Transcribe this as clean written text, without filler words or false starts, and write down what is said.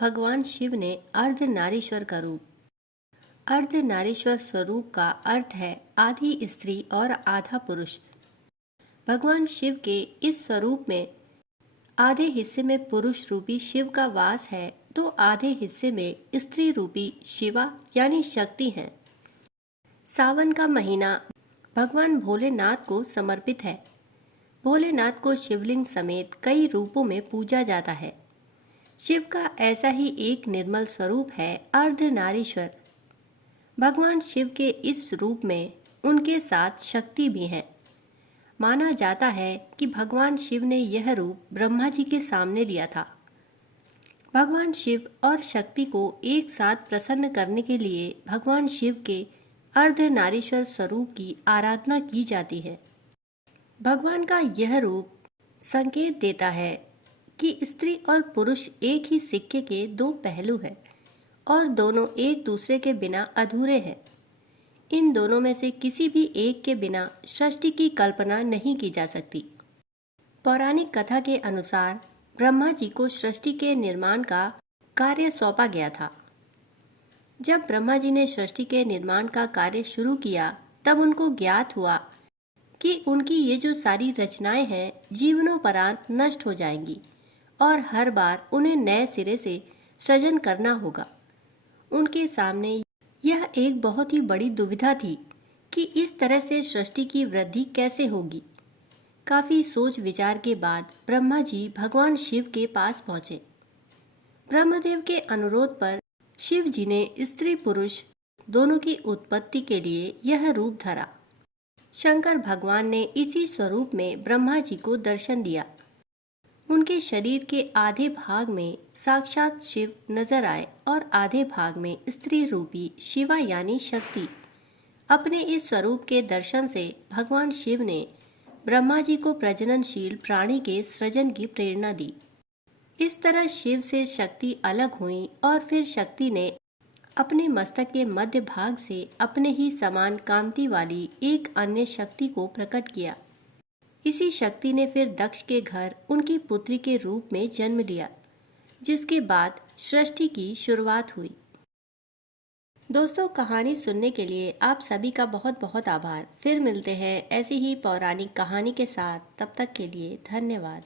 भगवान शिव ने अर्धनारीश्वर का रूप। अर्धनारीश्वर स्वरूप का अर्थ है आधी स्त्री और आधा पुरुष। भगवान शिव के इस स्वरूप में आधे हिस्से में पुरुष रूपी शिव का वास है तो आधे हिस्से में स्त्री रूपी शिवा यानी शक्ति है। सावन का महीना भगवान भोलेनाथ को समर्पित है। भोलेनाथ को शिवलिंग समेत कई रूपों में पूजा जाता है। शिव का ऐसा ही एक निर्मल स्वरूप है अर्धनारीश्वर। भगवान शिव के इस रूप में उनके साथ शक्ति भी है। माना जाता है कि भगवान शिव ने यह रूप ब्रह्मा जी के सामने लिया था। भगवान शिव और शक्ति को एक साथ प्रसन्न करने के लिए भगवान शिव के अर्धनारीश्वर स्वरूप की आराधना की जाती है। भगवान का यह रूप संकेत देता है कि स्त्री और पुरुष एक ही सिक्के के दो पहलू हैं और दोनों एक दूसरे के बिना अधूरे हैं। इन दोनों में से किसी भी एक के बिना सृष्टि की कल्पना नहीं की जा सकती। पौराणिक कथा के अनुसार ब्रह्मा जी को सृष्टि के निर्माण का कार्य सौंपा गया था। जब ब्रह्मा जी ने सृष्टि के निर्माण का कार्य शुरू किया तब उनको ज्ञात हुआ कि उनकी ये जो सारी रचनाएं हैं जीवनोपरांत नष्ट हो जाएंगी और हर बार उन्हें नए सिरे से सृजन करना होगा। उनके सामने यह एक बहुत ही बड़ी दुविधा थी कि इस तरह से सृष्टि की वृद्धि कैसे होगी। काफी सोच विचार के बाद ब्रह्मा जी भगवान शिव के पास पहुंचे। ब्रह्मदेव के अनुरोध पर शिव जी ने स्त्री पुरुष दोनों की उत्पत्ति के लिए यह रूप धरा। शंकर भगवान ने इसी स्वरूप में ब्रह्मा जी को दर्शन दिया। उनके शरीर के आधे भाग में साक्षात शिव नजर आए और आधे भाग में स्त्री रूपी शिवा यानी शक्ति। अपने इस स्वरूप के दर्शन से भगवान शिव ने ब्रह्मा जी को प्रजननशील प्राणी के सृजन की प्रेरणा दी। इस तरह शिव से शक्ति अलग हुई और फिर शक्ति ने अपने मस्तक के मध्य भाग से अपने ही समान कांति वाली एक अन्य शक्ति को प्रकट किया। इसी शक्ति ने फिर दक्ष के घर उनकी पुत्री के रूप में जन्म लिया, जिसके बाद सृष्टि की शुरुआत हुई। दोस्तों, कहानी सुनने के लिए आप सभी का बहुत बहुत आभार। फिर मिलते हैं ऐसी ही पौराणिक कहानी के साथ। तब तक के लिए धन्यवाद।